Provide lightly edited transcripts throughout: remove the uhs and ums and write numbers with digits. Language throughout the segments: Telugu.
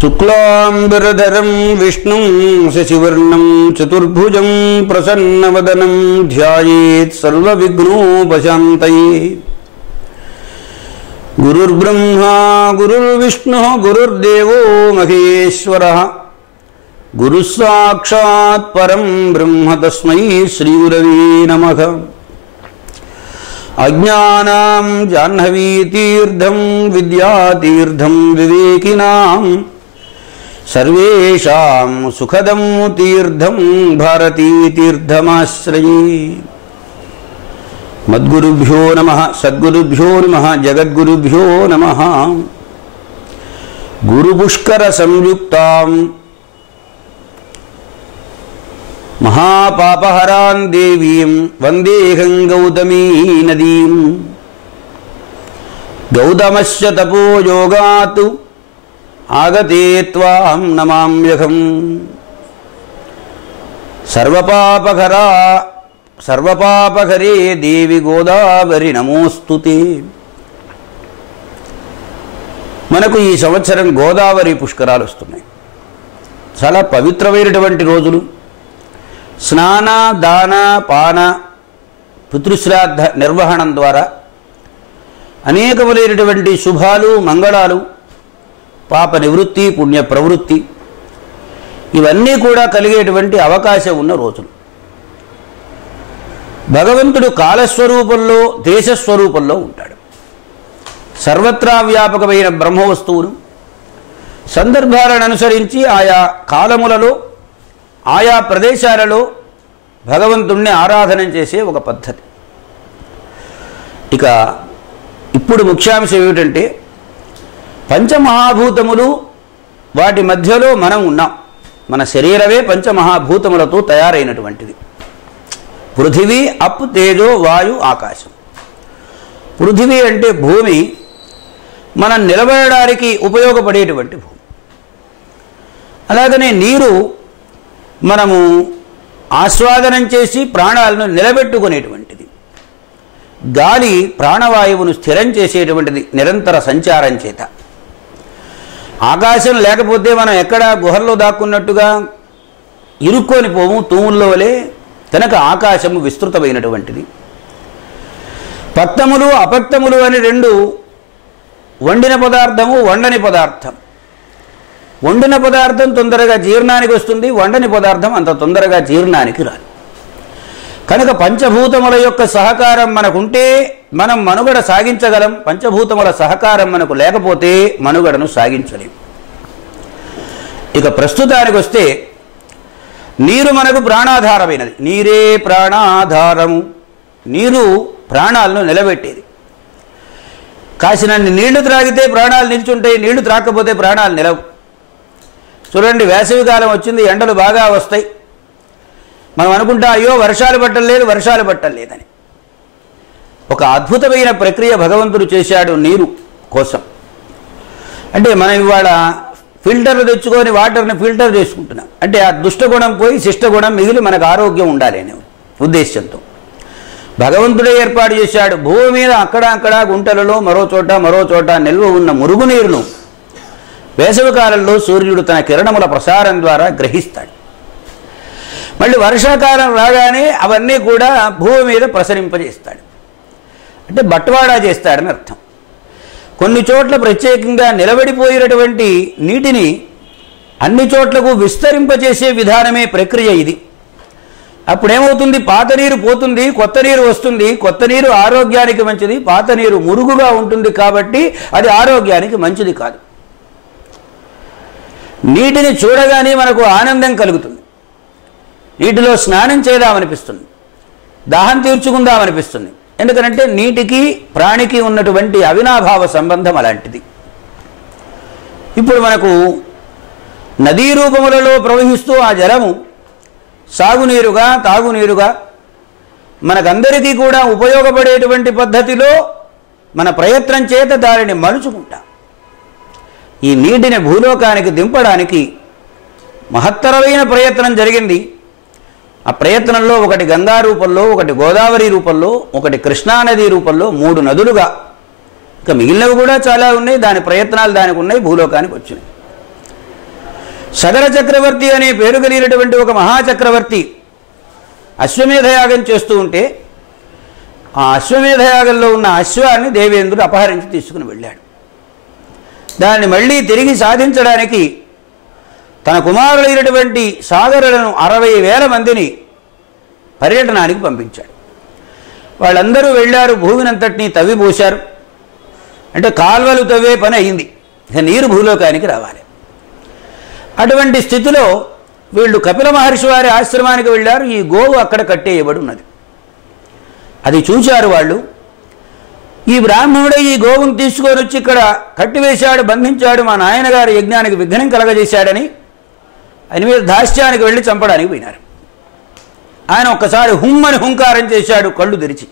శుక్లాంబరధరం విష్ణుం శశివర్ణం చతుర్భుజం ప్రసన్నవదనం ధ్యాయేత్ సర్వవిఘ్నోపశాంతయే. గురుర్బ్రహ్మా గురుర్విష్ణుః గురుర్దేవో మహేశ్వరః గురుస్సాక్షాత్ పరం బ్రహ్మ తస్మై శ్రీగురవే నమః. అజ్ఞానాం జాహ్నవీతీర్థం విద్యాతీర్థం వివేకినాం సర్వేషాం సుఖదం తీర్థం భారతీతీర్థమాశ్రయే. మద్గురుభ్యో నమః సద్గురుభ్యో నమః జగద్గురుభ్యో నమః. గురుపుష్కర సంయుక్తాం మహాపాపహరాం దేవీం వందేహం గౌతమీ నదీం. గౌతమస్య తపోయోగాత్ ఆగతే త్వాం నమామ్యహం. సర్వపాపహరే దేవి గోదావరి నమోస్తుతే. మనకు ఈ సంవత్సరం గోదావరి పుష్కరాలు వస్తున్నాయి. చాలా పవిత్రమైనటువంటి రోజులు. స్నాన దాన పాన పితృశ్రాద్ధ నిర్వహణం ద్వారా అనేకములైనటువంటి శుభాలు మంగళాలు, పాప నివృత్తి, పుణ్య ప్రవృత్తి ఇవన్నీ కూడా కలిగేటువంటి అవకాశం ఉన్న రోజులు. భగవంతుడు కాలస్వరూపంలో దేశస్వరూపంలో ఉంటాడు. సర్వత్రా వ్యాపకమైన బ్రహ్మవస్తువును సందర్భాలను అనుసరించి ఆయా కాలములలో ఆయా ప్రదేశాలలో భగవంతుణ్ణి ఆరాధన చేసే ఒక పద్ధతి. ఇక ఇప్పుడు ముఖ్యాంశం ఏమిటంటే, పంచమహాభూతములు వాటి మధ్యలో మనం ఉన్నాం. మన శరీరమే పంచమహాభూతములతో తయారైనటువంటిది. పృథివీ, అప్, తేజో, వాయు, ఆకాశం. పృథివీ అంటే భూమి, మనం నిలబడడానికి ఉపయోగపడేటువంటి భూమి. అలాగనే నీరు మనము ఆస్వాదనం చేసి ప్రాణాలను నిలబెట్టుకునేటువంటిది. గాలి ప్రాణవాయువును స్థిరం చేసేటువంటిది నిరంతర సంచారం చేత. ఆకాశం లేకపోతే మనం ఎక్కడ గుహల్లో దాక్కున్నట్టుగా ఇరుక్కొని పోము, తూముల్లో వలె. కనుక ఆకాశము విస్తృతమైనటువంటిది. పక్తములు అపక్తములు అని రెండు, వండిన పదార్థము వండని పదార్థం. వండిన పదార్థం తొందరగా జీర్ణానికి వస్తుంది, వండని పదార్థం అంత తొందరగా జీర్ణానికి రాదు. కనుక పంచభూతముల యొక్క సహకారం మనకుంటే మనం మనుగడ సాగించగలం. పంచభూతముల సహకారం మనకు లేకపోతే మనుగడను సాగించలేం. ఇక ప్రస్తుతానికి వస్తే, నీరు మనకు ప్రాణాధారమైనది. నీరే ప్రాణాధారము. నీరు ప్రాణాలను నిలబెట్టేది. కాసినన్ని నీళ్లు త్రాగితే ప్రాణాలు నిల్చుంటాయి, నీళ్లు త్రాగకపోతే ప్రాణాలు నిలవు. చూడండి, వేసవికాలం వచ్చింది, ఎండలు బాగా వస్తాయి. మనం అనుకుంటా, అయ్యో వర్షాలు పట్టలేదని. ఒక అద్భుతమైన ప్రక్రియ భగవంతుడు చేశాడు నీరు కోసం. అంటే మనం ఇవాళ ఫిల్టర్లు తెచ్చుకొని వాటర్ని ఫిల్టర్ చేసుకుంటున్నాం. అంటే ఆ దుష్టగుణం పోయి శిష్టగుణం మిగిలి మనకు ఆరోగ్యం ఉండాలి అనే ఉద్దేశంతో భగవంతుడే ఏర్పాటు చేశాడు. భూమి మీద అక్కడ గుంటలలో మరో చోట నిల్వ ఉన్న మురుగునీరును వేసవికాలంలో సూర్యుడు తన కిరణముల ప్రసారం ద్వారా గ్రహిస్తాడు. మళ్ళీ వర్షాకాలం రాగానే అవన్నీ కూడా భూమి మీద ప్రసరింపజేస్తాడు. అంటే బట్వాడా చేస్తాడని అర్థం. కొన్ని చోట్ల ప్రత్యేకంగా నిలబడిపోయినటువంటి నీటిని అన్ని చోట్లకు విస్తరింపజేసే విధానమే ప్రక్రియ ఇది. అప్పుడేమవుతుంది, పాత నీరు పోతుంది, కొత్త నీరు వస్తుంది. కొత్త నీరు ఆరోగ్యానికి మంచిది, పాత నీరు మురుగుగా ఉంటుంది కాబట్టి అది ఆరోగ్యానికి మంచిది కాదు. నీటిని చూడగానే మనకు ఆనందం కలుగుతుంది. నీటిలో స్నానం చేద్దామనిపిస్తుంది, దాహం తీర్చుకుందామనిపిస్తుంది. ఎందుకంటే నీటికి ప్రాణికి ఉన్నటువంటి అవినాభావ సంబంధం అలాంటిది. ఇప్పుడు మనకు నదీ రూపములలో ప్రవహిస్తూ ఆ జలము సాగునీరుగా, తాగునీరుగా మనకందరికీ కూడా ఉపయోగపడేటువంటి పద్ధతిలో మన ప్రయత్నం చేత దానిని మలుచుకుంటాం. ఈ నీటిని భూలోకానికి దింపడానికి మహత్తరమైన ప్రయత్నం జరిగింది. ఆ ప్రయత్నంలో ఒకటి గంగా రూపంలో, ఒకటి గోదావరి రూపంలో, ఒకటి కృష్ణానది రూపంలో 3 నదులుగా, ఇంకా మిగిలినవి కూడా చాలా ఉన్నాయి, దాని ప్రయత్నాలు దానికి ఉన్నాయి, భూలోకానికి వచ్చినాయి. సగర చక్రవర్తి అనే పేరు కలిగినటువంటి ఒక మహాచక్రవర్తి అశ్వమేధయాగం చేస్తూ ఉంటే ఆ అశ్వమేధయాగంలో ఉన్న అశ్వాన్ని దేవేంద్రుడు అపహరించి తీసుకుని వెళ్ళాడు. దాన్ని మళ్ళీ తిరిగి సాధించడానికి తన కుమారులైనటువంటి సాగరులను 60,000 మందిని పర్యటనానికి పంపించాడు. వాళ్ళందరూ వెళ్ళారు, భూమినంతటినీ తవ్విపోశారు. అంటే కాల్వలు తవ్వే పని అయింది, ఇక నీరు భూలోకానికి రావాలి. అటువంటి స్థితిలో వీళ్ళు కపిల మహర్షి వారి ఆశ్రమానికి వెళ్ళారు. ఈ గోవు అక్కడ కట్టేయబడి ఉన్నది. అది చూశారు వాళ్ళు. ఈ బ్రాహ్మణుడే ఈ గోవును తీసుకొని వచ్చి ఇక్కడ కట్టివేశాడు, బంధించాడు, మా నాయనగారి యజ్ఞానికి విఘ్నం కలగజేశాడని ఆయన మీద దాస్యానికి వెళ్ళి చంపడానికి పోయినారు. ఆయన ఒక్కసారి హుమ్మని హుంకారం చేశాడు, కళ్ళు తెరిచి.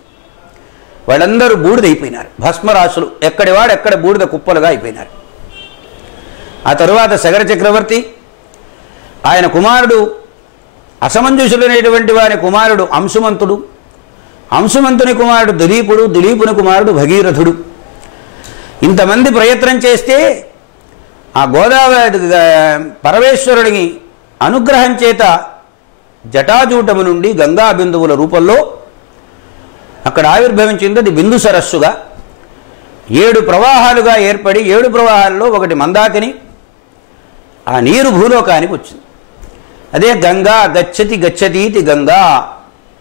వాళ్ళందరూ బూడిదైపోయినారు, భస్మరాశులు, ఎక్కడివాడు ఎక్కడ బూడిద కుప్పలుగా అయిపోయినారు. ఆ తరువాత సగర చక్రవర్తి, ఆయన కుమారుడు అసమంజసులైనటువంటి వారి కుమారుడు అంశుమంతుడు, అంశుమంతుని కుమారుడు దిలీపుడు, దిలీపుని కుమారుడు భగీరథుడు, ఇంతమంది ప్రయత్నం చేస్తే ఆ గోదావరి పరమేశ్వరుడిని అనుగ్రహం చేత జటాజూటము నుండి గంగా బిందువుల రూపంలో అక్కడ ఆవిర్భవించింది. అది బిందు సరస్సుగా 7 ప్రవాహాలుగా ఏర్పడి 7 ప్రవాహాల్లో ఒకటి మందాకిని, ఆ నీరు భూలోకానికి వచ్చింది. అదే గంగా గచ్చతి గచ్చతీతి గంగా,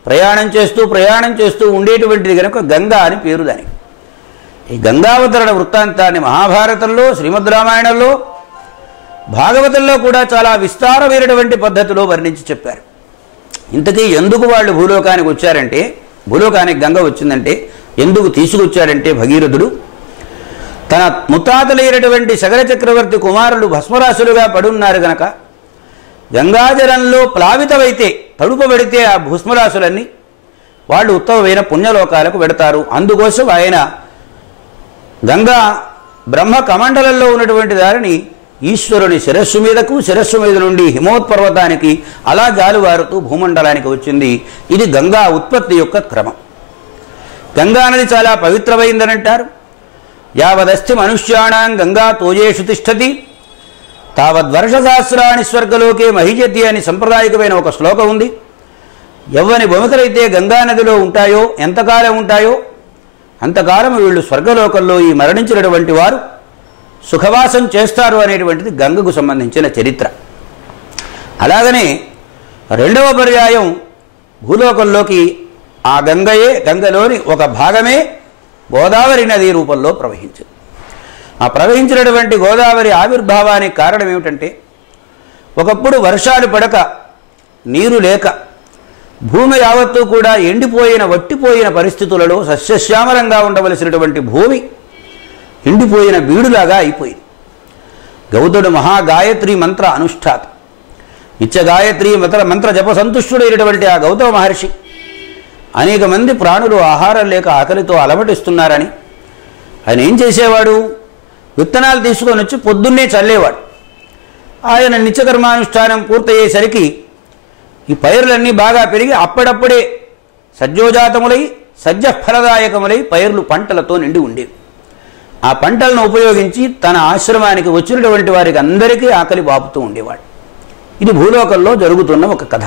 ప్రయాణం చేస్తూ ఉండేటువంటిది కనుక గంగా అని పేరు దానికి. ఈ గంగావతరణ వృత్తాంతాన్ని మహాభారతంలో, శ్రీమద్ రామాయణంలో, భాగవతంలో కూడా చాలా విస్తారమైనటువంటి పద్ధతిలో వర్ణించి చెప్పారు. ఇంతకీ ఎందుకు వాళ్ళు భూలోకానికి వచ్చారంటే, భూలోకానికి గంగ వచ్చిందంటే ఎందుకు తీసుకొచ్చాడంటే, భగీరథుడు తన ముత్తాతలైనటువంటి సగర చక్రవర్తి కుమారులు భస్మరాశులుగా పడున్నారు గనక గంగాజలంలో ప్లావితమైతే, తడుపబడితే ఆ భస్మరాశులన్నీ వాళ్ళు ఉత్తమమైన పుణ్యలోకాలకు వెడతారు. అందుకోసం ఆయన గంగా బ్రహ్మ కమండలంలో ఉన్నటువంటి దారిని ఈశ్వరుని శిరస్సు మీదకు, శిరస్సు మీద నుండి హిమోత్పర్వతానికి అలా జాలువారుతూ భూమండలానికి వచ్చింది. ఇది గంగా ఉత్పత్తి యొక్క క్రమం. గంగా నది చాలా పవిత్రమైందని అంటారు. యావదస్తి మనుష్యాణం గంగా తోజేషు తిష్టతి తావద్వర్షసహస్రాణి స్వర్గలోకే మహిజతి అని సంప్రదాయకమైన ఒక శ్లోకం ఉంది. ఎవ్వని భూమికలైతే గంగానదిలో ఉంటాయో, ఎంతకాలం ఉంటాయో అంతకాలం వీళ్ళు స్వర్గలోకంలో ఈ మరణించినటువంటి వారు సుఖవాసం చేస్తారు అనేటువంటిది గంగకు సంబంధించిన చరిత్ర. అలాగనే 2వ పర్యాయం భూలోకంలోకి ఆ గంగలోని ఒక భాగమే గోదావరి నది రూపంలో ప్రవహించింది. ఆ ప్రవహించినటువంటి గోదావరి ఆవిర్భావానికి కారణం ఏమిటంటే, ఒకప్పుడు వర్షాలు పడక, నీరు లేక, భూమి యావత్తూ కూడా ఎండిపోయిన, వట్టిపోయిన పరిస్థితులలో సస్యశ్యామలంగా ఉండవలసినటువంటి భూమి ఎండిపోయిన బీడులాగా అయిపోయింది. గౌతముడు మహాగాయత్రి మంత్ర అనుష్ఠాత, నిత్య గాయత్రి మంత్ర జప సంతుష్టుడైనటువంటి ఆ గౌతమ మహర్షి అనేక మంది ప్రాణులు ఆహారం లేక ఆకలితో అలమటిస్తున్నారని ఆయన ఏం చేసేవాడు, విత్తనాలు తీసుకొని వచ్చి పొద్దున్నే చల్లేవాడు. ఆయన నిత్యకర్మానుష్ఠానం పూర్తయ్యేసరికి ఈ పైర్లన్నీ బాగా పెరిగి అప్పుడప్పుడే సజ్జోజాతములై సజ్జఫలదాయకములై పైర్లు పంటలతో నిండి ఉండేవి. ఆ పంటలను ఉపయోగించి తన ఆశ్రమానికి వచ్చినటువంటి వారికి అందరికీ ఆకలి బాపుతూ ఉండేవాడు. ఇది భూలోకంలో జరుగుతున్న ఒక కథ.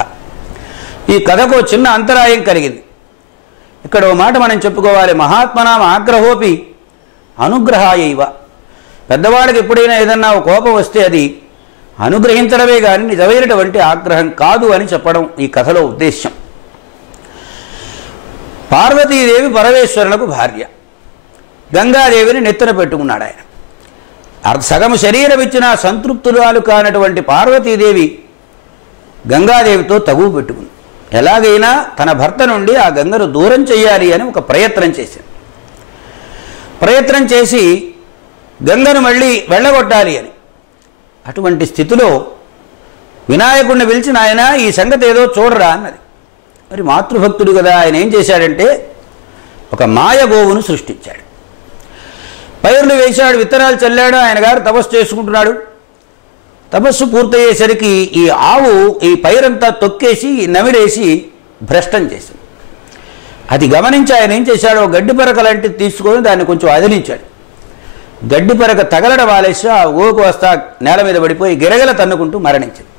ఈ కథకు చిన్న అంతరాయం కలిగింది. ఇక్కడ ఓ మాట మనం చెప్పుకోవాలి. మహాత్మనామ ఆగ్రహోపి అనుగ్రహాయైవ. పెద్దవాడికి ఎప్పుడైనా ఏదన్నా కోపం వస్తే అది అనుగ్రహించడమే కానీ నిజమైనటువంటి ఆగ్రహం కాదు అని చెప్పడం ఈ కథలో ఉద్దేశ్యం. పార్వతీదేవి పరమేశ్వరులకు భార్య, గంగాదేవిని నెత్తిన పెట్టుకున్నాడు ఆయన. సగం శరీరం ఇచ్చిన సంతృప్తురాలు కానటువంటి పార్వతీదేవి గంగాదేవితో తగువు పెట్టుకుంది. ఎలాగైనా తన భర్త నుండి ఆ గంగను దూరం చేయాలి అని ఒక ప్రయత్నం చేసింది. ప్రయత్నం చేసి గంగను మళ్ళీ వెళ్ళగొట్టాలి అని. అటువంటి స్థితిలో వినాయకుడిని పిలిచి, నాయన ఈ సంగతి ఏదో చూడరా అన్నది. మరి మాతృభక్తుడు కదా, ఆయన ఏం చేశాడంటే ఒక మాయ గోవును సృష్టించాడు. పైర్లు వేశాడు, విత్తనాలు చల్లాడు. ఆయన గారు తపస్సు చేసుకుంటున్నాడు. తపస్సు పూర్తయ్యేసరికి ఈ ఆవు ఈ పైరంతా తొక్కేసి నమిలేసి భ్రష్టం చేసింది. అది గమనించి ఆయన ఏం చేశాడో గడ్డి పరక లాంటిది తీసుకొని దాన్ని కొంచెం అదిలించాడు. గడ్డి పరక తగలడ వాలేసి ఆ గోకు వస్తా నేల మీద పడిపోయి గిరగల తన్నుకుంటూ మరణించింది.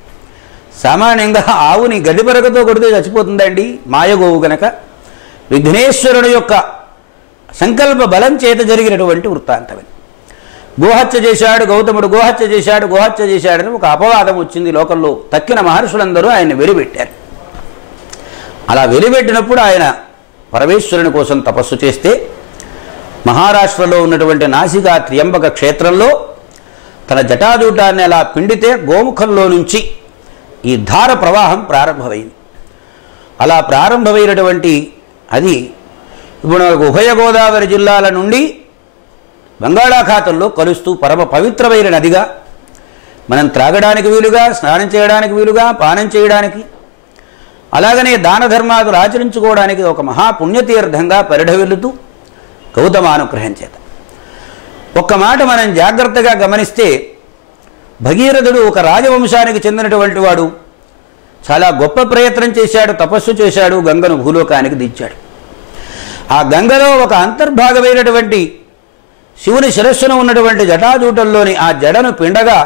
సామాన్యంగా ఆవుని గడ్డి పరకతో కొడితే చచ్చిపోతుందండి, మాయగోవు గనక విఘ్నేశ్వరుడు యొక్క సంకల్ప బలం చేత జరిగినటువంటి వృత్తాంతమని. గోహత్య చేశాడు గౌతముడు, గోహత్య చేశాడని ఒక అపవాదం వచ్చింది లోకంలో. తక్కిన మహర్షులందరూ ఆయన వెలిపెట్టారు. అలా వెలిపెట్టినప్పుడు ఆయన పరమేశ్వరుని కోసం తపస్సు చేస్తే మహారాష్ట్రలో ఉన్నటువంటి నాసికా త్ర్యంబక క్షేత్రంలో తన జటాజూటాన్ని అలా పిండితే గోముఖంలో నుంచి ఈ ధార ప్రవాహం ప్రారంభమైంది. అలా ప్రారంభమైనటువంటి అది ఇప్పుడు మనకు ఉభయ గోదావరి జిల్లాల నుండి బంగాళాఖాతంలో కలుస్తూ పరమ పవిత్రమైన నదిగా మనం త్రాగడానికి వీలుగా, స్నానం చేయడానికి వీలుగా, పానం చేయడానికి, అలాగనే దాన ధర్మాదులు ఆచరించుకోవడానికి ఒక మహాపుణ్యతీర్థంగా పరిఢవిల్లుతూ గౌతమానుగ్రహం చేత. ఒక్క మాట మనం జాగ్రత్తగా గమనిస్తే భగీరథుడు ఒక రాజవంశానికి చెందినటువంటి వాడు. చాలా గొప్ప ప్రయత్నం చేశాడు, తపస్సు చేశాడు, గంగను భూలోకానికి దించాడు. ఆ గంగలో ఒక అంతర్భాగమైనటువంటి శివుని శిరస్సును ఉన్నటువంటి జటాజూటంలోని ఆ జడను పిండగా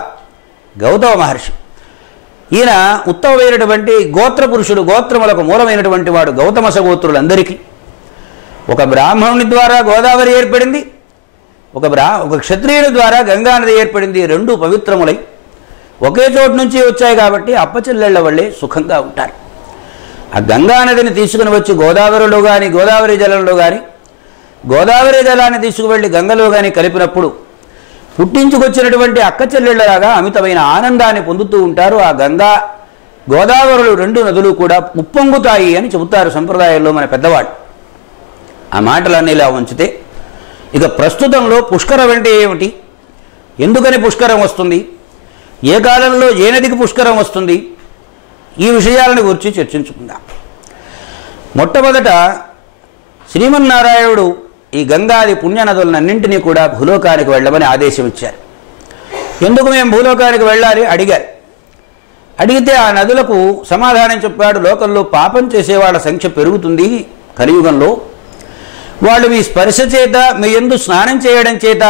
గౌతమ మహర్షి, ఈయన ఉత్తమమైనటువంటి గోత్ర పురుషుడు, గోత్రములకు మూలమైనటువంటి వాడు. గౌతమ సగోత్రులందరికీ ఒక బ్రాహ్మణుని ద్వారా గోదావరి ఏర్పడింది, ఒక క్షత్రియుని ద్వారా గంగానది ఏర్పడింది. రెండూ పవిత్రములై ఒకే చోటు నుంచి వచ్చాయి కాబట్టి అప్పచెల్లెళ్ల వల్లే సుఖంగా ఉంటారు. ఆ గంగానదిని తీసుకుని వచ్చి గోదావరిలో కానీ, గోదావరి జలంలో కానీ, గోదావరి జలాన్ని తీసుకువెళ్ళి గంగలో కానీ కలిపినప్పుడు పుట్టించుకొచ్చినటువంటి అక్కచెల్లెళ్లలాగా అమితమైన ఆనందాన్ని పొందుతూ ఉంటారు. ఆ గంగా గోదావరులు రెండు నదులు కూడా ఉప్పొంగుతాయి అని చెబుతారు సంప్రదాయంలో మన పెద్దవాళ్ళు. ఆ మాటలన్నీ ఇలా ఉంచితే ఇక ప్రస్తుతంలో పుష్కరం అంటే ఏమిటి, ఎందుకని పుష్కరం వస్తుంది, ఏ కాలంలో ఏ నదికి పుష్కరం వస్తుంది, ఈ విషయాలను గురించి చర్చించుకుందాం. మొట్టమొదట శ్రీమన్నారాయణుడు ఈ గంగాది పుణ్యనదులన్నింటినీ కూడా భూలోకానికి వెళ్ళమని ఆదేశం ఇచ్చారు. ఎందుకు మేము భూలోకానికి వెళ్ళాలి అడిగారు. అడిగితే ఆ నదులకు సమాధానం చెప్పాడు. లోకంలో పాపం చేసేవాళ్ళ సంఖ్య పెరుగుతుంది కలియుగంలో, వాళ్ళు మీ స్పర్శ చేత, మీ యందు స్నానం చేయడం చేత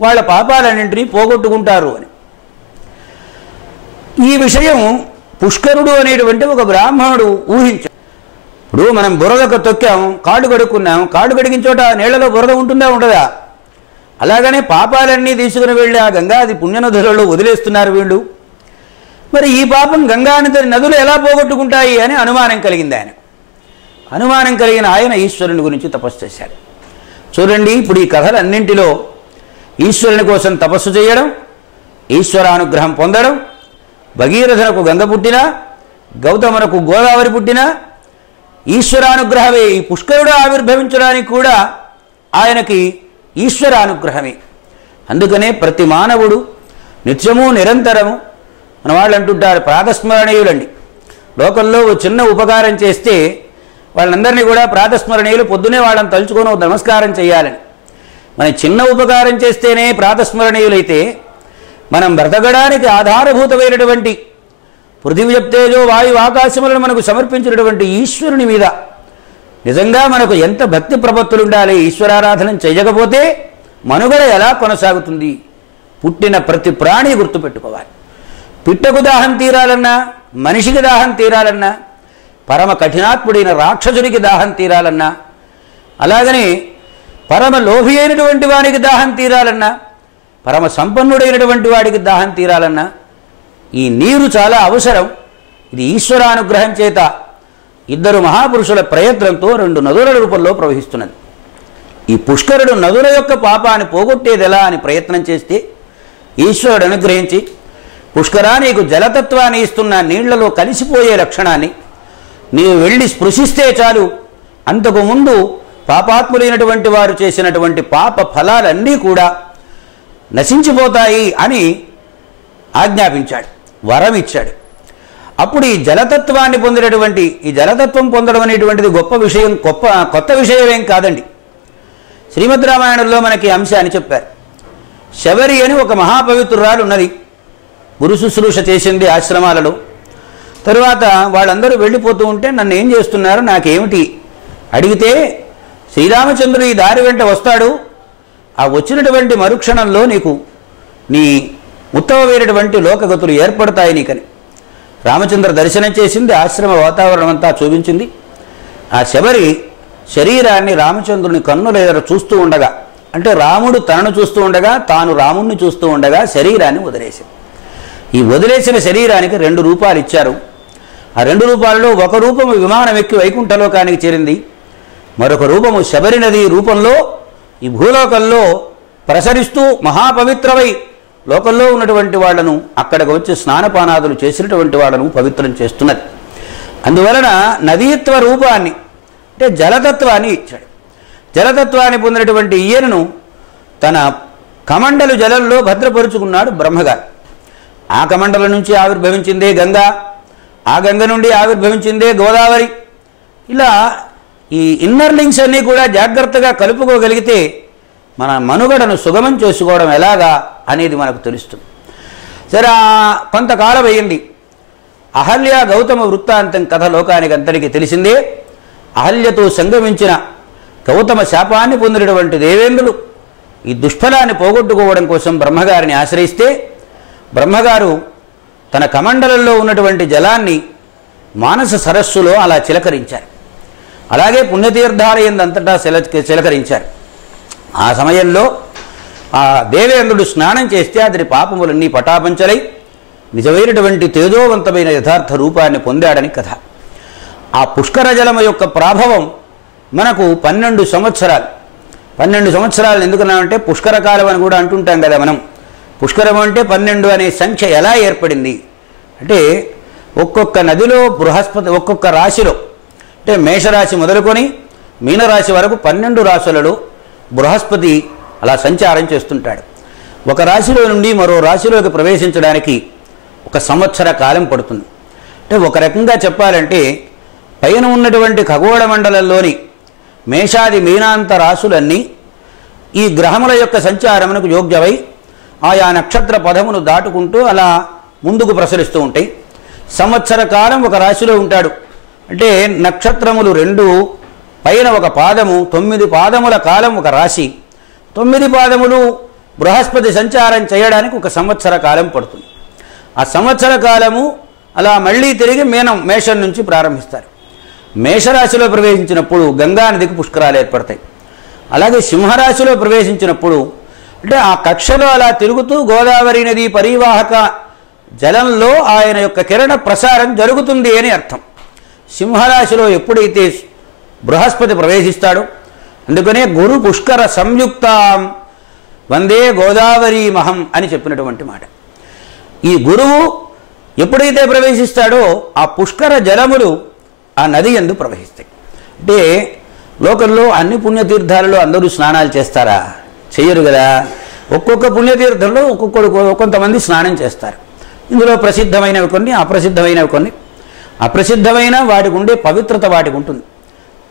వాళ్ళ పాపాలన్నింటినీ పోగొట్టుకుంటారు అని. ఈ విషయం పుష్కరుడు అనేటువంటి ఒక బ్రాహ్మణుడు ఊహించాడు. ఇప్పుడు మనం బురదకు తొక్కాం, కాడు కడుక్కున్నాం, కాడు కడిగిన చోట నీళ్లలో బురద ఉంటుందా ఉండదా? అలాగనే పాపాలన్నీ తీసుకుని వెళ్ళి ఆ గంగాది పుణ్యనదులలో వదిలేస్తున్నారు వీళ్ళు. మరి ఈ పాపం గంగానది నదులు ఎలా పోగొట్టుకుంటాయి అని అనుమానం కలిగింది ఆయన. అనుమానం కలిగిన ఆయన ఈశ్వరుని గురించి తపస్సు చేశాడు. చూడండి, ఇప్పుడు ఈ కథలన్నింటిలో ఈశ్వరుని కోసం తపస్సు చేయడం, ఈశ్వరానుగ్రహం పొందడం, భగీరథునకు గంగ పుట్టినా, గౌతమునకు గోదావరి పుట్టినా ఈశ్వరానుగ్రహమే. ఈ పుష్కరుడు ఆవిర్భవించడానికి కూడా ఆయనకి ఈశ్వరానుగ్రహమే. అందుకనే ప్రతి మానవుడు నిత్యము నిరంతరము, మన వాళ్ళు అంటుంటారు ప్రాతస్మరణీయులండి. లోకంలో చిన్న ఉపకారం చేస్తే వాళ్ళందరినీ కూడా ప్రాతస్మరణీయులు, పొద్దునే వాళ్ళని తలుచుకొని నమస్కారం చేయాలని. మన చిన్న ఉపకారం చేస్తేనే ప్రాతస్మరణీయులైతే మనం బ్రతకడానికి ఆధారభూతమైనటువంటి పృథివీ తేజో వాయు ఆకాశములను మనకు సమర్పించినటువంటి ఈశ్వరుని మీద నిజంగా మనకు ఎంత భక్తి ప్రపత్తులు ఉండాలి. ఈశ్వరారాధన చేయకపోతే మనుగడ ఎలా కొనసాగుతుంది? పుట్టిన ప్రతి ప్రాణి గుర్తుపెట్టుకోవాలి. పిట్టకు దాహం తీరాలన్నా, మనిషికి దాహం తీరాలన్నా, పరమ కఠినాత్ముడైన రాక్షసుడికి దాహం తీరాలన్నా, అలాగనే పరమ లోభి అయినటువంటి వాడికి దాహం తీరాలన్నా, పరమ సంపన్నుడైనటువంటి వాడికి దాహం తీరాలన్నా ఈ నీరు చాలా అవసరం. ఇది ఈశ్వరానుగ్రహం చేత ఇద్దరు మహాపురుషుల ప్రయత్నంతో రెండు నదుల రూపంలో ప్రవహిస్తున్నది. ఈ పుష్కరుడు నదుల యొక్క పాపాన్ని పోగొట్టేది ఎలా అని ప్రయత్నం చేస్తే ఈశ్వరుడు అనుగ్రహించి పుష్కరా నీకు జలతత్వాన్ని ఇస్తున్న నీళ్లలో కలిసిపోయే లక్షణాన్ని నీవు వెళ్ళి స్పృశిస్తే చాలు, అంతకుముందు పాపాత్ములైనటువంటి వారు చేసినటువంటి పాప ఫలాలన్నీ కూడా నశించిపోతాయి అని ఆజ్ఞాపించాడు, వరం ఇచ్చాడు. అప్పుడు ఈ జలతత్వాన్ని పొందినటువంటి, ఈ జలతత్వం పొందడం అనేటువంటిది గొప్ప విషయం, కొత్త విషయం ఏం కాదండి. శ్రీమద్ రామాయణంలో మనకి అంశాన్ని చెప్పారు. శబరి అని ఒక మహాపవిత్రురాలు ఉన్నది. గురు శుశ్రూష చేసింది ఆశ్రమాలలో. తరువాత వాళ్ళందరూ వెళ్ళిపోతూ ఉంటే నన్ను ఏం చేస్తున్నారు, నాకేమిటి అడిగితే, శ్రీరామచంద్రుడు ఈ దారి వెంట వస్తాడు, ఆ వచ్చినటువంటి మరుక్షణంలో నీకు నీ ఉత్తమమైనటువంటి లోకగతులు ఏర్పడతాయి నీకని. రామచంద్ర దర్శనం చేసింది, ఆశ్రమ వాతావరణం అంతా చూపించింది. ఆ శబరి శరీరాన్ని రామచంద్రుని కన్నుల ఎదుట చూస్తూ ఉండగా, అంటే రాముడు తనను చూస్తూ ఉండగా, తాను రాముణ్ణి చూస్తూ ఉండగా శరీరాన్ని వదిలేసింది. ఈ వదిలేసిన శరీరానికి 2 రూపాలు ఇచ్చారు. ఆ 2 రూపాలలో ఒక రూపము విమానం ఎక్కి వైకుంఠలోకానికి చేరింది, మరొక రూపము శబరి నది రూపంలో ఈ భూలోకంలో ప్రసరిస్తూ మహాపవిత్రమై లోకంలో ఉన్నటువంటి వాళ్లను, అక్కడికి వచ్చి స్నానపానాదులు చేసినటువంటి వాళ్లను పవిత్రం చేస్తున్నది. అందువలన నదీత్వ రూపాన్ని, అంటే జలతత్వాన్ని ఇచ్చాడు. జలతత్వాన్ని పొందినటువంటి ఈయనను తన కమండలు జలంలో భద్రపరుచుకున్నాడు బ్రహ్మగారు. ఆ కమండల నుంచి ఆవిర్భవించిందే గంగా, ఆ గంగ నుండి ఆవిర్భవించిందే గోదావరి. ఇలా ఈ ఇన్నర్ లింక్స్ అన్నీ కూడా జాగ్రత్తగా కలుపుకోగలిగితే మన మనుగడను సుగమం చేసుకోవడం ఎలాగా అనేది మనకు తెలుస్తుంది. సరే, కొంతకాలం అయ్యింది. అహల్య గౌతమ వృత్తాంతం కథ లోకానికి అంతటికి తెలిసిందే. అహల్యతో సంగమించిన గౌతమ శాపాన్ని పొందినటువంటి దేవేంద్రుడు ఈ దుష్ఫలాన్ని పోగొట్టుకోవడం కోసం బ్రహ్మగారిని ఆశ్రయిస్తే, బ్రహ్మగారు తన కమండలంలో ఉన్నటువంటి జలాన్ని మానస సరస్సులో అలా చిలకరించారు. అలాగే పుణ్యతీర్థాలయందంతటా చిలకరించారు. ఆ సమయంలో ఆ దేవేంద్రుడు స్నానం చేస్తే అతడి పాపములన్నీ పటాపంచలై నిజమైనటువంటి తేజోవంతమైన యథార్థ రూపాన్ని పొందాడని కథ. ఆ పుష్కర జలము యొక్క ప్రాభవం మనకు 12 సంవత్సరాలు. 12 సంవత్సరాలు ఎందుకన్నామంటే పుష్కర కాలం అని కూడా అంటుంటాం కదా మనం. పుష్కరం అంటే 12 అనే సంఖ్య ఎలా ఏర్పడింది అంటే, ఒక్కొక్క నదిలో బృహస్పతి ఒక్కొక్క రాశిలో, అంటే మేషరాశి మొదలుకొని మీనరాశి వరకు 12 రాశులలో బృహస్పతి అలా సంచారం చేస్తుంటాడు. ఒక రాశిలో నుండి మరో రాశిలోకి ప్రవేశించడానికి 1 సంవత్సర కాలం పడుతుంది. అంటే ఒక రకంగా చెప్పాలంటే పైన ఉన్నటువంటి ఖగోళ మండలంలోని మేషాది మీనాంత రాశులన్నీ ఈ గ్రహముల యొక్క సంచారమునకు యోగ్యమై ఆయా నక్షత్ర పదమును దాటుకుంటూ అలా ముందుకు ప్రసరిస్తూ ఉంటాయి. సంవత్సర కాలం ఒక రాశిలో ఉంటాడు. అంటే నక్షత్రములు 2 పైన ఒక పాదము, 9 పాదముల కాలం ఒక రాశి. 9 పాదములు బృహస్పతి సంచారం చేయడానికి 1 సంవత్సర కాలం పడుతుంది. ఆ సంవత్సర కాలము అలా మళ్ళీ తిరిగి మేషం నుంచి ప్రారంభిస్తారు. మేషరాశిలో ప్రవేశించినప్పుడు గంగా నదికి పుష్కరాలు ఏర్పడతాయి. అలాగే సింహరాశిలో ప్రవేశించినప్పుడు, అంటే ఆ కక్షలో అలా తిరుగుతూ గోదావరి నది పరివాహక జలంలో ఆయన యొక్క కిరణ ప్రసారం జరుగుతుంది అని అర్థం. సింహరాశిలో ఎప్పుడైతే బృహస్పతి ప్రవేశిస్తాడో, అందుకనే గురు పుష్కర సంయుక్తాం వందే గోదావరి మహం అని చెప్పినటువంటి మాట. ఈ గురువు ఎప్పుడైతే ప్రవేశిస్తాడో ఆ పుష్కర జలములు ఆ నది యందు ప్రవహిస్తాయి. అంటే లోకంలో అన్ని పుణ్యతీర్థాలలో అందరూ స్నానాలు చేస్తారా? చెయ్యరు కదా. ఒక్కొక్క పుణ్యతీర్థంలో కొంతమంది స్నానం చేస్తారు. ఇందులో ప్రసిద్ధమైనవి కొన్ని, అప్రసిద్ధమైనవి కొన్ని. అప్రసిద్ధమైన వాటికి ఉండే పవిత్రత వాటికి ఉంటుంది.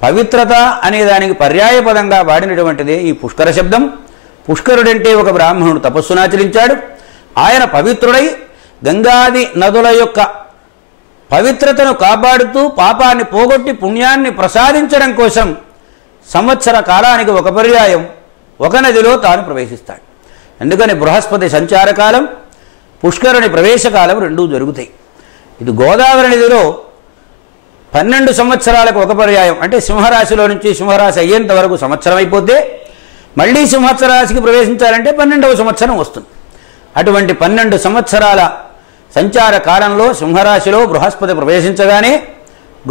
పవిత్రత అనే దానికి పర్యాయపదంగా వాడినటువంటిదే ఈ పుష్కర శబ్దం. పుష్కరుడంటే ఒక బ్రాహ్మణుడు తపస్సునాచరించాడు. ఆయన పవిత్రుడై గంగాది నదుల యొక్క పవిత్రతను కాపాడుతూ పాపాన్ని పోగొట్టి పుణ్యాన్ని ప్రసాదించడం కోసం సంవత్సర కాలానికి ఒక పర్యాయం ఒక నదిలో తాను ప్రవేశిస్తాడు. అందుకని బృహస్పతి సంచారకాలం, పుష్కరుని ప్రవేశకాలం 2 జరుగుతాయి. ఇది గోదావరి నదిలో 12 సంవత్సరాలకు ఒక పర్యాయం. అంటే సింహరాశిలో నుంచి సింహరాశి అయ్యేంత వరకు సంవత్సరం అయిపోతే మళ్ళీ సింహరాశికి ప్రవేశించాలంటే 12వ సంవత్సరం వస్తుంది. అటువంటి 12 సంవత్సరాల సంచార కాలంలో సింహరాశిలో బృహస్పతి ప్రవేశించగానే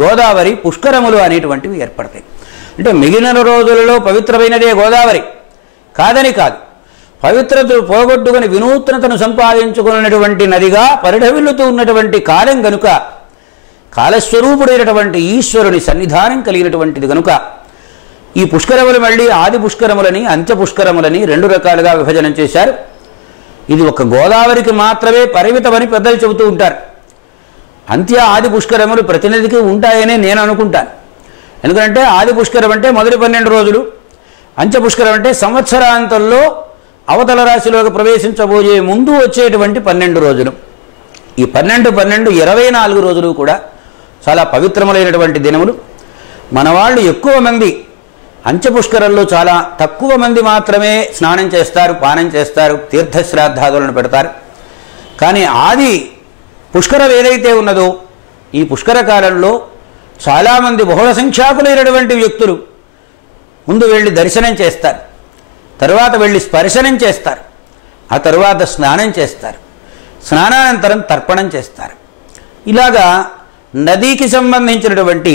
గోదావరి పుష్కరములు అనేటువంటివి ఏర్పడతాయి. అంటే మిగిలిన రోజులలో పవిత్రమైనదే గోదావరి కాదని కాదు, పవిత్రతను పోగొట్టుకుని వినూత్నతను సంపాదించుకున్నటువంటి నదిగా పరిఢవిల్లుతూ ఉన్నటువంటి కాలం గనుక, కాలస్వరూపుడైనటువంటి ఈశ్వరుని సన్నిధానం కలిగినటువంటిది గనుక ఈ పుష్కరములు మళ్ళీ ఆది పుష్కరములని అంత్య పుష్కరములని 2 రకాలుగా విభజన చేశారు. ఇది ఒక గోదావరికి మాత్రమే పరిమితమని పెద్దలు చెబుతూ ఉంటారు. అంత్య ఆది పుష్కరములు ప్రతి నదికి ఉంటాయని నేను అనుకుంటాను. ఎందుకంటే ఆది పుష్కరం అంటే మొదటి 12 రోజులు, అంత్య పుష్కరం అంటే సంవత్సరాంతంలో అవతల రాశిలోకి ప్రవేశించబోయే ముందు వచ్చేటువంటి 12 రోజులు. ఈ 12, 24 రోజులు కూడా చాలా పవిత్రములైనటువంటి దినములు. మన వాళ్ళు ఎక్కువ మంది అంచపుష్కరంలో చాలా తక్కువ మంది మాత్రమే స్నానం చేస్తారు, పానం చేస్తారు, తీర్థశ్రాద్ధాదులను పెడతారు. కానీ ఆది పుష్కరం ఏదైతే ఉన్నదో ఈ పుష్కర కాలంలో చాలామంది బహుళ సంఖ్యాకులైనటువంటి వ్యక్తులు ముందు వెళ్ళి దర్శనం చేస్తారు, తరువాత వెళ్ళి స్పర్శనం చేస్తారు, ఆ తరువాత స్నానం చేస్తారు, స్నానానంతరం తర్పణం చేస్తారు. ఇలాగా నదికి సంబంధించినటువంటి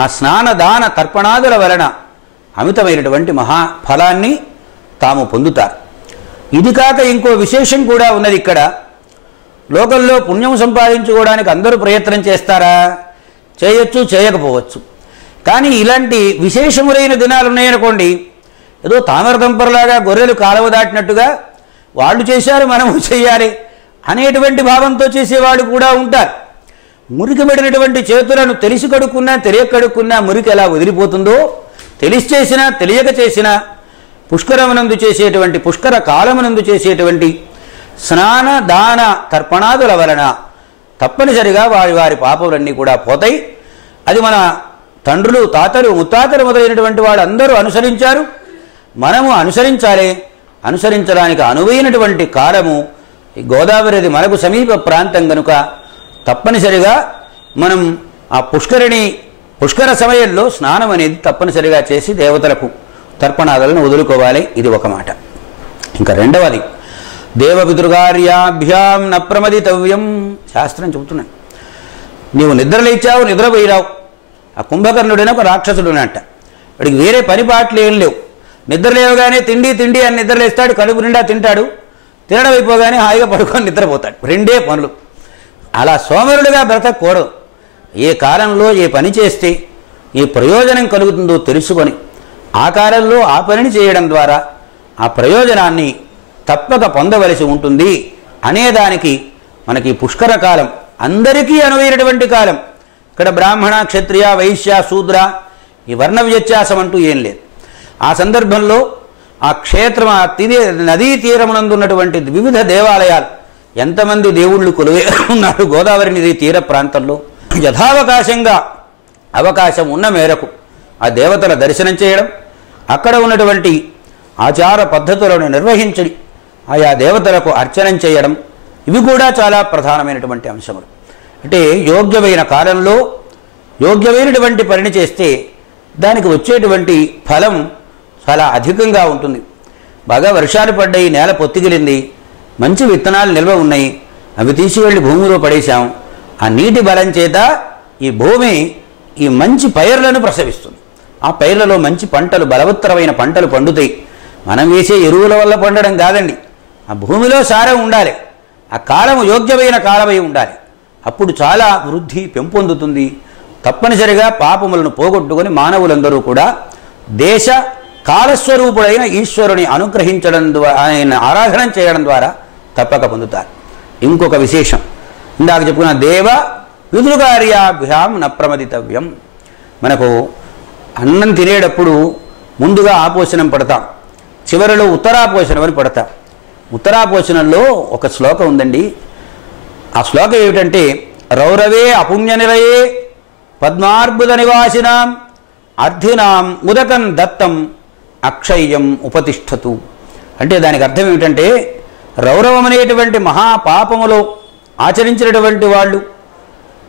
ఆ స్నాన దాన తర్పణాదుల వలన అమితమైనటువంటి మహాఫలాన్ని తాము పొందుతారు. ఇది కాక ఇంకో విశేషం కూడా ఉన్నది. ఇక్కడ లోకంలో పుణ్యం సంపాదించుకోవడానికి అందరూ ప్రయత్నం చేస్తారా? చేయొచ్చు, చేయకపోవచ్చు. కానీ ఇలాంటి విశేషములైన దినాలు ఉన్నాయనుకోండి, ఏదో తామరదంపరలాగా గొర్రెలు కాలువ దాటినట్టుగా వాళ్ళు చేశారు మనము చేయాలి అనేటువంటి భావంతో చేసేవాళ్ళు కూడా ఉంటారు. మురికిబడినటువంటి చేతులను తెలిసి కడుక్కున్నా తెలియక కడుక్కున్నా మురికి ఎలా వదిలిపోతుందో, తెలిసి చేసినా తెలియక చేసినా పుష్కరమునందు చేసేటువంటి పుష్కర కాలమునందు చేసేటువంటి స్నాన దాన తర్పణాదుల వలన తప్పనిసరిగా వారి వారి పాపములన్నీ కూడా పోతాయి. అది మన తండ్రులు, తాతలు, ముత్తాతలు మొదలైనటువంటి వాళ్ళు అందరూ అనుసరించారు, మనము అనుసరించాలి. అనుసరించడానికి అనువైనటువంటి కాలము ఈ గోదావరిది మనకు సమీప ప్రాంతం కనుక తప్పనిసరిగా మనం ఆ పుష్కర సమయంలో స్నానం అనేది తప్పనిసరిగా చేసి దేవతలకు తర్పణాదులను వదులుకోవాలి. ఇది ఒక మాట. ఇంకా రెండవది, దేవపితృకార్యాభ్యాం న ప్రమదితవ్యం. శాస్త్రం చెబుతున్నాను. నీవు నిద్రలేచావు, నిద్రపోయిరావు. ఆ కుంభకర్ణుడైన ఒక రాక్షసుడునంట. వాడికి వేరే పని పాటలు ఏం లేవు. నిద్రలేవగానే తిండి తిండి అని నిద్రలేస్తాడు, కడుపు నిండా తింటాడు, తినడం అయిపోగానే హాయిగా పడుకొని నిద్రపోతాడు. రెండే పనులు. అలా సోమరుడుగా బ్రతకూడదు. ఏ కాలంలో ఏ పని చేస్తే ఏ ప్రయోజనం కలుగుతుందో తెలుసుకొని ఆ కాలంలో ఆ పనిని చేయడం ద్వారా ఆ ప్రయోజనాన్ని తప్పక పొందవలసి ఉంటుంది అనేదానికి మనకి పుష్కర కాలం అందరికీ అనువైనటువంటి కాలం. ఇక్కడ బ్రాహ్మణ, క్షత్రియ, వైశ్య, శూద్ర ఈ వర్ణ వ్యత్యాసం అంటూ ఏం లేదు. ఆ సందర్భంలో ఆ క్షేత్రం, ఆ నదీ తీరమునందున్నటువంటి వివిధ దేవాలయాలు, ఎంతమంది దేవుళ్ళు కొలువే ఉన్నారు గోదావరి నది తీర ప్రాంతంలో, యథావకాశంగా అవకాశం ఉన్న మేరకు ఆ దేవతల దర్శనం చేయడం, అక్కడ ఉన్నటువంటి ఆచార పద్ధతులను నిర్వహించి ఆయా దేవతలకు అర్చనం చేయడం, ఇవి కూడా చాలా ప్రధానమైనటువంటి అంశములు. అంటే యోగ్యమైన కాలంలో యోగ్యమైనటువంటి పనిని చేస్తే దానికి వచ్చేటువంటి ఫలం చాలా అధికంగా ఉంటుంది. బాగా వర్షాలు పడ్డాయి, నేల పొత్తిగిలింది, మంచి విత్తనాలు నిల్వ ఉన్నాయి, అవి తీసుకువెళ్ళి భూమిలో పడేశాం. ఆ నీటి బలం చేత ఈ భూమి ఈ మంచి పైర్లను ప్రసవిస్తుంది. ఆ పైర్లలో మంచి పంటలు, బలవత్తరమైన పంటలు పండుతాయి. మనం వేసే ఎరువుల వల్ల పండడం కాదండి. ఆ భూమిలో సారం ఉండాలి, ఆ కాలము యోగ్యమైన కాలమై ఉండాలి. అప్పుడు చాలా వృద్ధి పెంపొందుతుంది. తప్పనిసరిగా పాపములను పోగొట్టుకొని మానవులందరూ కూడా దేశ కాలస్వరూపుడైన ఈశ్వరుని అనుగ్రహించడం ద్వారా, ఆయన ఆరాధన చేయడం ద్వారా తప్పక పొందుతారు. ఇంకొక విశేషం, ఇందాక చెప్పుకున్న దేవ పితృకార్యాభ్యాం న ప్రమదితవ్యం. మనకు అన్నం తినేటప్పుడు ముందుగా ఆపోషణం పడతాం, చివరిలో ఉత్తరాపోషణం అని పడతాం. ఉత్తరాపోషణంలో ఒక శ్లోకం ఉందండి. ఆ శ్లోకం ఏమిటంటే, రౌరవే అపుణ్యనిలయే పద్మార్బుద నివాసినాం అర్థినాం ఉదకం దత్తం అక్షయ్యం ఉపతిష్ఠతు. అంటే దానికి అర్థం ఏమిటంటే, రౌరవం అనేటువంటి మహాపాపములో ఆచరించినటువంటి వాళ్ళు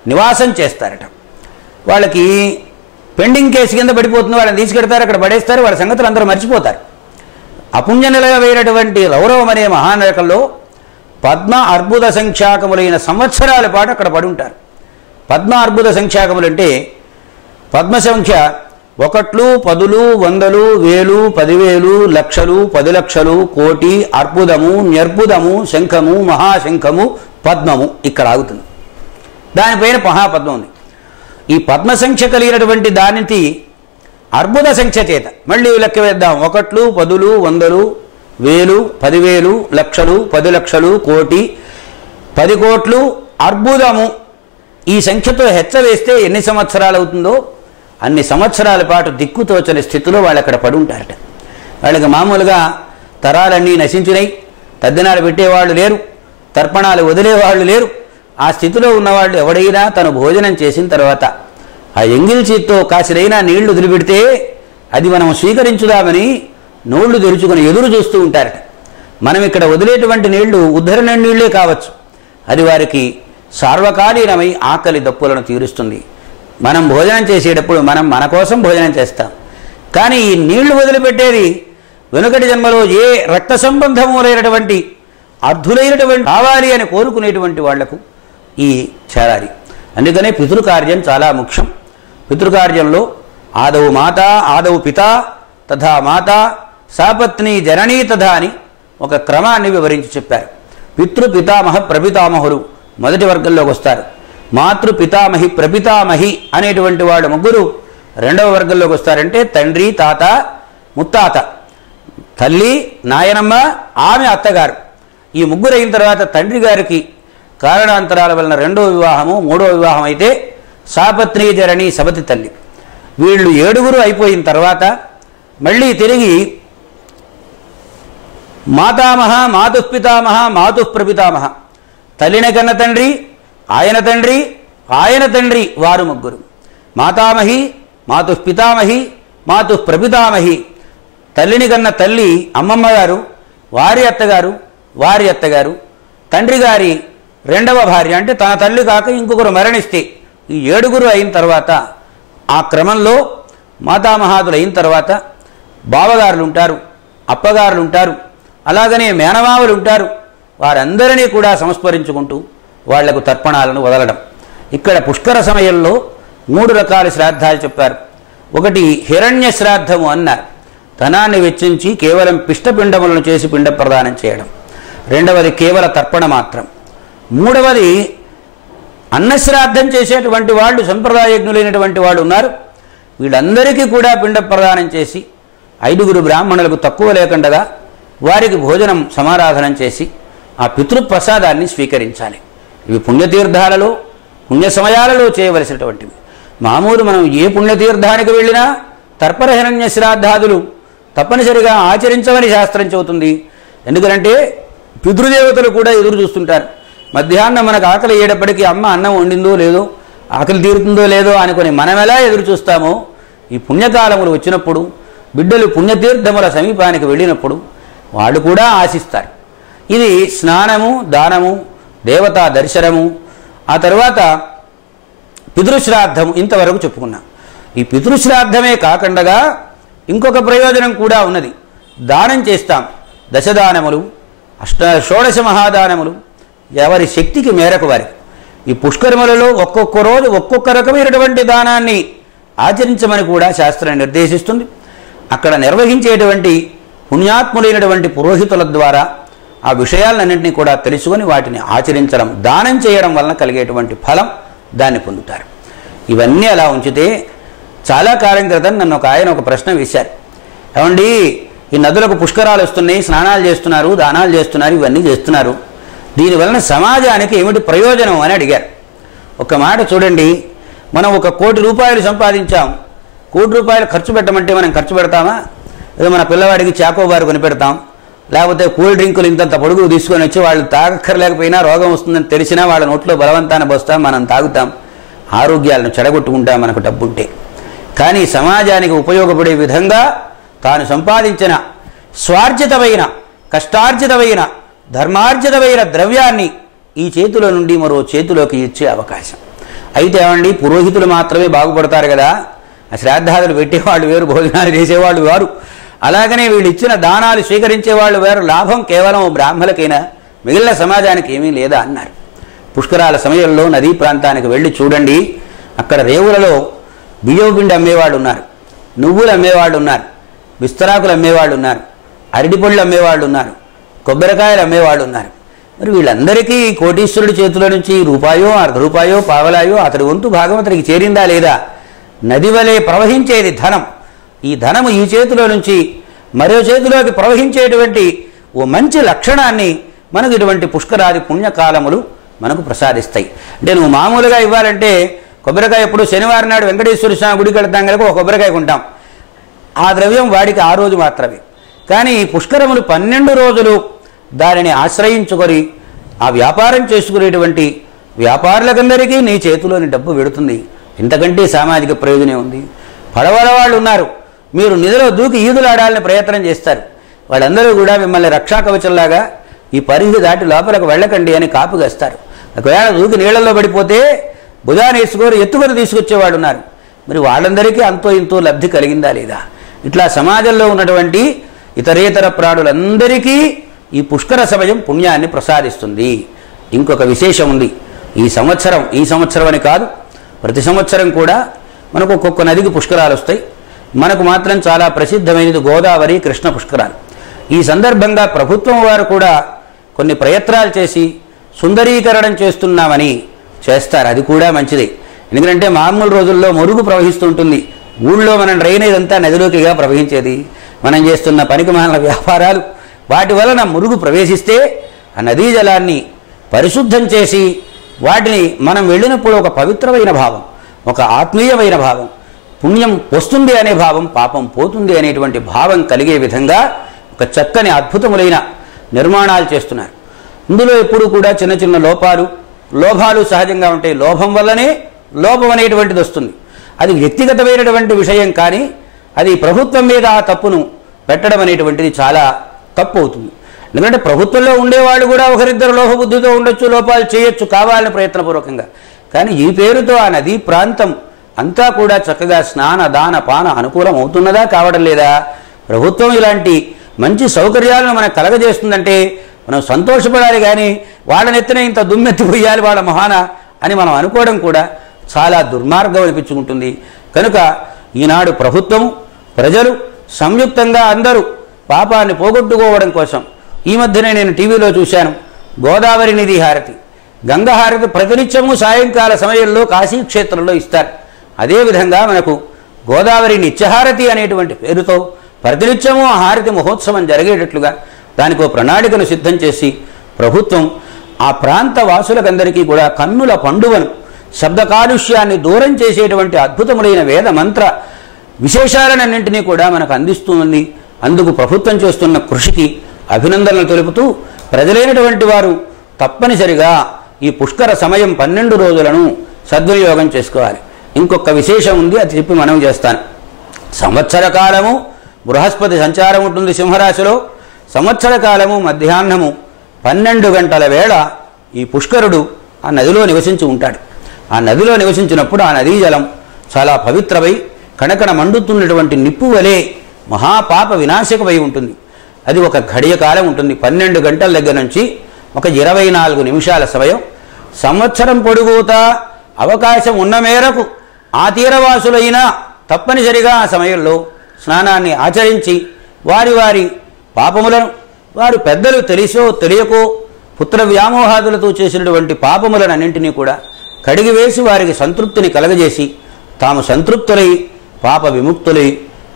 నివాసం చేస్తారట. వాళ్ళకి పెండింగ్ కేసు కింద పడిపోతుంది, వాళ్ళని తీసుకెడతారు, అక్కడ పడేస్తారు, వాళ్ళ సంగతులు అందరూ మర్చిపోతారు. అపుణ్య నిలయమైనటువంటి రౌరవం అనే మహానరకంలో పద్మ అర్బుద సంఖ్యాకములైన సంవత్సరాల పాటు అక్కడ పడి ఉంటారు. పద్మ అర్బుద సంఖ్యాకములు అంటే పద్మ సంఖ్య 1, 10, 100, 1000, 10,000, లక్షలు, 10 లక్షలు, కోటి, అర్బుదము, న్యర్బుదము, శంఖము, మహాశంఖము, పద్మము ఇక్కడ ఆగుతుంది. దానిపైన మహాపద్మం ఉంది. ఈ పద్మ సంఖ్య కలిగినటువంటి దానికి అర్బుద సంఖ్య చేత మళ్ళీ లెక్క వేద్దాం. 1, 10, 100, 1000, 10,000, లక్షలు, 10 లక్షలు, కోటి, 10 కోట్లు, అర్బుదము. ఈ సంఖ్యతో హెచ్చవేస్తే ఎన్ని సంవత్సరాలు అవుతుందో అన్ని సంవత్సరాల పాటు దిక్కుతోచని స్థితిలో వాళ్ళు అక్కడ పడి ఉంటారట. వాళ్ళకి మామూలుగా తరాలన్నీ నశించినాయి, తద్దినాలు పెట్టేవాళ్ళు లేరు, తర్పణాలు వదిలేవాళ్ళు లేరు. ఆ స్థితిలో ఉన్నవాళ్ళు ఎవడైనా తను భోజనం చేసిన తర్వాత ఆ ఎంగిలి చేత్తో కాసిరైనా నీళ్లు వదిలిపెడితే అది మనం స్వీకరించుదామని నోళ్లు తెరుచుకొని ఎదురు చూస్తూ ఉంటారట. మనం ఇక్కడ వదిలేటువంటి నీళ్లు ఉద్ధరణ నీళ్లే కావచ్చు, అది వారికి సార్వకాలీనమై ఆకలి దప్పులను తీరుస్తుంది. మనం భోజనం చేసేటప్పుడు మనం మన కోసం భోజనం చేస్తాం, కానీ ఈ నీళ్లు వదిలిపెట్టేది వెనుకటి జన్మలో ఏ రక్త సంబంధములైనటువంటి అర్ధులైనటువంటి కావాలి అని కోరుకునేటువంటి వాళ్లకు ఈ చేరాలి. అందుకనే పితృకార్యం చాలా ముఖ్యం. పితృకార్యంలో ఆదౌ మాత ఆదౌ పిత తథా మాత సాపత్ని జననీ తథా అని ఒక క్రమాన్ని వివరించి చెప్పారు. పితృపితామహ ప్రపితామహులు మొదటి వర్గంలోకి వస్తారు. మాతృపితామహి ప్రపితామహి అనేటువంటి వాళ్ళు ముగ్గురు రెండవ వర్గంలోకి వస్తారంటే తండ్రి, తాత, ముత్తాత, తల్లి, నాయనమ్మ, ఆమె అత్తగారు. ఈ ముగ్గురు అయిన తర్వాత తండ్రి గారికి కారణాంతరాల వలన రెండవ వివాహము, మూడవ వివాహం అయితే సాపత్ని జరణి సబతి తల్లి. వీళ్ళు 7 అయిపోయిన తర్వాత మళ్ళీ తిరిగి మాతామహ, మాతుఃపితామహ, మాతుఃప్రపితామహ, తల్లిని కన్న తండ్రి, ఆయన తండ్రి, ఆయన తండ్రి, వారు ముగ్గురు. మాతామహి, మాతుఃపితామహి, మాతుఃప్రపితామహి, తల్లిని కన్న తల్లి అమ్మమ్మ గారు, వారి అత్తగారు, వారి అత్తగారు, తండ్రి గారి రెండవ భార్య అంటే తన తల్లి కాక ఇంకొకరు మరణిస్తే ఈ 7 అయిన తర్వాత ఆ క్రమంలో మాతామహాదులు అయిన తర్వాత బావగారులు ఉంటారు, అప్పగారులు ఉంటారు, అలాగనే మేనమావలు ఉంటారు. వారందరినీ కూడా సంస్మరించుకుంటూ వాళ్లకు తర్పణాలను వదలడం. ఇక్కడ పుష్కర సమయంలో 3 రకాల శ్రాద్ధాలు చెప్పారు. ఒకటి హిరణ్య శ్రాద్ధము అన్నారు, ధనాన్ని వెచ్చించి కేవలం పిష్టపిండములను చేసి పిండ ప్రదానం చేయడం. రెండవది కేవల తర్పణ మాత్రం. మూడవది అన్నశ్రాద్ధం చేసేటువంటి వాళ్ళు సంప్రదాయజ్ఞులైనటువంటి వాళ్ళు ఉన్నారు. వీళ్ళందరికీ కూడా పిండ ప్రదానం చేసి 5 బ్రాహ్మణులకు తక్కువ లేకుండా వారికి భోజనం సమారాధనం చేసి ఆ పితృప్రసాదాన్ని స్వీకరించాలి. ఇవి పుణ్యతీర్థాలలో పుణ్య సమయాలలో చేయవలసినటువంటివి. మామూలు మనం ఏ పుణ్యతీర్థానికి వెళ్ళినా తర్పణ హిరణ్య శ్రాద్ధాదులు తప్పనిసరిగా ఆచరించమని శాస్త్రం చెబుతుంది. ఎందుకంటే పితృదేవతలు కూడా ఎదురు చూస్తుంటారు. మధ్యాహ్నం మనకు ఆకలి అయ్యేటప్పటికీ అమ్మ అన్నం వండిందో లేదో, ఆకలి తీరుతుందో లేదో అనుకుని మనం ఎలా ఎదురు చూస్తామో ఈ పుణ్యకాలములు వచ్చినప్పుడు, బిడ్డలు పుణ్యతీర్థముల సమీపానికి వెళ్ళినప్పుడు వాళ్ళు కూడా ఆశిస్తారు. ఇది స్నానము, దానము, దేవతా దర్శనము, ఆ తర్వాత పితృశ్రాద్ధము ఇంతవరకు చెప్పుకున్నాం. ఈ పితృశ్రాద్ధమే కాకుండా ఇంకొక ప్రయోజనం కూడా ఉన్నది. దానం చేస్తాం. దశదానములు, షోడశ మహాదానములు ఎవరి శక్తికి మేరకు వారికి. ఈ పుష్కరములలో ఒక్కొక్క రోజు ఒక్కొక్క రకమైనటువంటి దానాన్ని ఆచరించమని కూడా శాస్త్రం నిర్దేశిస్తుంది. అక్కడ నిర్వహించేటువంటి పుణ్యాత్ములైనటువంటి పురోహితుల ద్వారా ఆ విషయాలన్నింటినీ కూడా తెలుసుకొని వాటిని ఆచరించడం, దానం చేయడం వలన కలిగేటువంటి ఫలం దాన్ని పొందుతారు. ఇవన్నీ అలా ఉంచితే చాలా కాలం క్రితం నన్ను ఒక ప్రశ్న వేశారు. ఏమండి, ఈ నదులకు పుష్కరాలు వస్తున్నాయి, స్నానాలు చేస్తున్నారు, దానాలు చేస్తున్నారు, ఇవన్నీ చేస్తున్నారు, దీనివలన సమాజానికి ఏమిటి ప్రయోజనం అని అడిగారు. ఒక మాట చూడండి, మనం 1 కోటి రూపాయలు సంపాదించాం, 1 కోటి రూపాయలు ఖర్చు పెట్టమంటే మనం ఖర్చు పెడతామా? ఏదో మన పిల్లవాడికి చాకోబారు కొని పెడతాం, లేకపోతే కూల్ డ్రింకులు ఇంతంత పొడుగు తీసుకొని వచ్చి వాళ్ళు తాగక్కర్లేకపోయినా రోగం వస్తుందని తెలిసినా వాళ్ళ నోట్లో బలవంతాన పోస్తాం, మనం తాగుతాం, ఆరోగ్యాలను చెడగొట్టుకుంటాం మనకు డబ్బుంటే. కానీ సమాజానికి ఉపయోగపడే విధంగా తాను సంపాదించిన స్వార్జితమైన, కష్టార్జితమైన, ధర్మార్జితమైన ద్రవ్యాన్ని ఈ చేతిలో నుండి మరో చేతిలోకి ఇచ్చే అవకాశం. అయితే ఏమండి, పురోహితులు మాత్రమే బాగుపడతారు కదా, శ్రాద్ధాదులు పెట్టేవాళ్ళు వేరు, భోజనాలు చేసేవాళ్ళు వారు, అలాగనే వీళ్ళు ఇచ్చిన దానాలు స్వీకరించేవాళ్ళు వేరు, లాభం కేవలం బ్రాహ్మణులకైనా మిగిలిన సమాజానికి ఏమీ లేదా అన్నారు. పుష్కరాల సమయంలో నదీ ప్రాంతానికి వెళ్ళి చూడండి, అక్కడ రేవులలో బియ్యం పిండి అమ్మేవాళ్ళు ఉన్నారు, నువ్వులు అమ్మేవాళ్ళు ఉన్నారు, విస్తరాకులు అమ్మేవాళ్ళు ఉన్నారు, అరటిపళ్ళు అమ్మేవాళ్ళు ఉన్నారు, కొబ్బరికాయలు అమ్మేవాళ్ళు ఉన్నారు. మరి వీళ్ళందరికీ కోటీశ్వరుడి చేతిలో నుంచి రూపాయో, ₹1 పావలాయో అతడి వంతు భాగం అతడికి చేరిందా లేదా? నది వలె ప్రవహించేది ధనం. ఈ ధనము ఈ చేతిలో నుంచి మరో చేతిలోకి ప్రవహించేటువంటి ఓ మంచి లక్షణాన్ని మనకు ఇటువంటి పుష్కరాది పుణ్యకాలములు మనకు ప్రసాదిస్తాయి. అంటే నువ్వు మామూలుగా ఇవ్వాలంటే కొబ్బరికాయ ఎప్పుడు శనివారం నాడు వెంకటేశ్వర స్వామి గుడికి వెళ్తాం కనుక ఒక కొబ్బరికాయ కొంటాం, ఆ ద్రవ్యం వాడికి ఆ రోజు మాత్రమే. కానీ పుష్కరములు 12 రోజులు దానిని ఆశ్రయించుకొని ఆ వ్యాపారం చేసుకునేటువంటి వ్యాపారులకందరికీ నీ చేతిలోని డబ్బు వెడుతుంది. ఇంతకంటే సామాజిక ప్రయోజనం ఉంది. పడవల వాళ్ళు ఉన్నారు, మీరు నిధిలో దూకి ఈదులాడాలని ప్రయత్నం చేస్తారు. వాళ్ళందరూ కూడా మిమ్మల్ని రక్షా కవచంలాగా ఈ పరిధి దాటి లోపలికి వెళ్ళకండి అని కాపుగస్తారు. ఒకవేళ దూకి నీళ్లలో పడిపోతే భుజాన్ని ఎత్తుకొని తీసుకొచ్చేవాడు ఉన్నారు. మరి వాళ్ళందరికీ అంతో ఇంతో లబ్ధి కలిగిందా లేదా? ఇట్లా సమాజంలో ఉన్నటువంటి ఇతరేతర ప్రాణులందరికీ ఈ పుష్కర సమయం పుణ్యాన్ని ప్రసాదిస్తుంది. ఇంకొక విశేషం ఉంది. ఈ సంవత్సరం అని కాదు, ప్రతి సంవత్సరం కూడా మనకు ఒక్కొక్క నదికి పుష్కరాలు వస్తాయి. మనకు మాత్రం చాలా ప్రసిద్ధమైనది గోదావరి, కృష్ణ పుష్కరాలు. ఈ సందర్భంగా ప్రభుత్వం వారు కూడా కొన్ని ప్రయత్నాలు చేసి సుందరీకరణం చేస్తున్నామని చేస్తారు. అది కూడా మంచిదే. ఎందుకంటే మామూలు రోజుల్లో మురుగు ప్రవహిస్తుంటుంది. ఊళ్ళో మనం డ్రైనేజ్ అంతా నదిలోకిగా ప్రవహించేది. మనం చేస్తున్న పనికిమాలిన వ్యాపారాలు వాటి వలన మురుగు ప్రవేశిస్తే ఆ నదీ జలాన్ని పరిశుద్ధం చేసి వాటిని మనం వెళ్ళినప్పుడు ఒక పవిత్రమైన భావం, ఒక ఆత్మీయమైన భావం, పుణ్యం వస్తుంది అనే భావం, పాపం పోతుంది అనేటువంటి భావం కలిగే విధంగా ఒక చక్కని అద్భుతములైన నిర్మాణాలు చేస్తున్నారు. ఇందులో ఎప్పుడు కూడా చిన్న చిన్న లోభాలు సహజంగా ఉంటాయి. లోభం వల్లనే లోపం అనేటువంటిది వస్తుంది. అది వ్యక్తిగతమైనటువంటి విషయం, కానీ అది ప్రభుత్వం మీద ఆ తప్పును పెట్టడం అనేటువంటిది చాలా తప్పు అవుతుంది. ఎందుకంటే ప్రభుత్వంలో ఉండేవాళ్ళు కూడా ఒకరిద్దరు లోపబుద్ధితో ఉండొచ్చు, లోపాలు చేయొచ్చు కావాలని ప్రయత్నపూర్వకంగా. కానీ ఈ పేరుతో ఆ నదీ ప్రాంతం అంతా కూడా చక్కగా స్నాన దాన పాన అనుకూలం అవుతున్నదా, కావడం లేదా? ప్రభుత్వం ఇలాంటి మంచి సౌకర్యాలను మనకు కలగజేస్తుందంటే మనం సంతోషపడాలి. కానీ వాళ్ళనెత్తిన ఇంత దుమ్మెత్తిపోయాలి వాళ్ళ మొహాన అని మనం అనుకోవడం కూడా చాలా దుర్మార్గం అనిపించుకుంటుంది. కనుక ఈనాడు ప్రభుత్వం, ప్రజలు సంయుక్తంగా అందరూ పాపాన్ని పోగొట్టుకోవడం కోసం ఈ మధ్యనే నేను టీవీలో చూశాను, గోదావరి నిధి హారతి, గంగా హారతి ప్రతినిత్యము సాయంకాల సమయంలో కాశీక్షేత్రంలో ఇస్తారు. అదేవిధంగా మనకు గోదావరి నిత్యహారతి అనేటువంటి పేరుతో ప్రతినిత్యము ఆ హారతి మహోత్సవం జరిగేటట్లుగా దానికో ప్రణాళికను సిద్ధం చేసి ప్రభుత్వం ఆ ప్రాంత వాసులకందరికీ కూడా కన్నుల పండువను, శబ్ద కాలుష్యాన్ని దూరం చేసేటువంటి అద్భుతములైన వేద మంత్ర విశేషాలన్నింటినీ కూడా మనకు అందిస్తుంది. అందుకు ప్రభుత్వం చేస్తున్న కృషికి అభినందనలు తెలుపుతూ ప్రజలైనటువంటి వారు తప్పనిసరిగా ఈ పుష్కర సమయం 12 రోజులను సద్వినియోగం చేసుకోవాలి. ఇంకొక విశేషం ఉంది, అది చెప్పి మనం చేస్తాను. సంవత్సర కాలము బృహస్పతి సంచారం ఉంటుంది సింహరాశిలో. సంవత్సర కాలము మధ్యాహ్నము 12 గంటల వేళ ఈ పుష్కరుడు ఆ నదిలో నివసించి ఉంటాడు. ఆ నదిలో నివసించినప్పుడు ఆ నదీ జలం చాలా పవిత్రమై కణకణ మండుతున్నటువంటి నిప్పు వలె మహాపాప వినాశకమై ఉంటుంది. అది ఒక ఘడియ కాలం ఉంటుంది. 12 గంటల దగ్గర నుంచి ఒక 24 నిమిషాల సమయం. సంవత్సరం పొడుగుతా అవకాశం ఉన్న మేరకు ఆ తీరవాసులైనా తప్పనిసరిగా ఆ సమయంలో స్నానాన్ని ఆచరించి వారి వారి పాపములను, వారు పెద్దలు తెలిసో తెలియకో పుత్ర వ్యామోహాదులతో చేసినటువంటి పాపములను అన్నింటినీ కూడా కడిగివేసి వారికి సంతృప్తిని కలగజేసి తాము సంతృప్తులై పాప విముక్తులై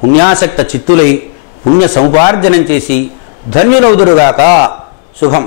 పుణ్యాసక్త చిత్తులై పుణ్య సముపార్జనం చేసి ధన్యులౌదురుగాక. శుభం.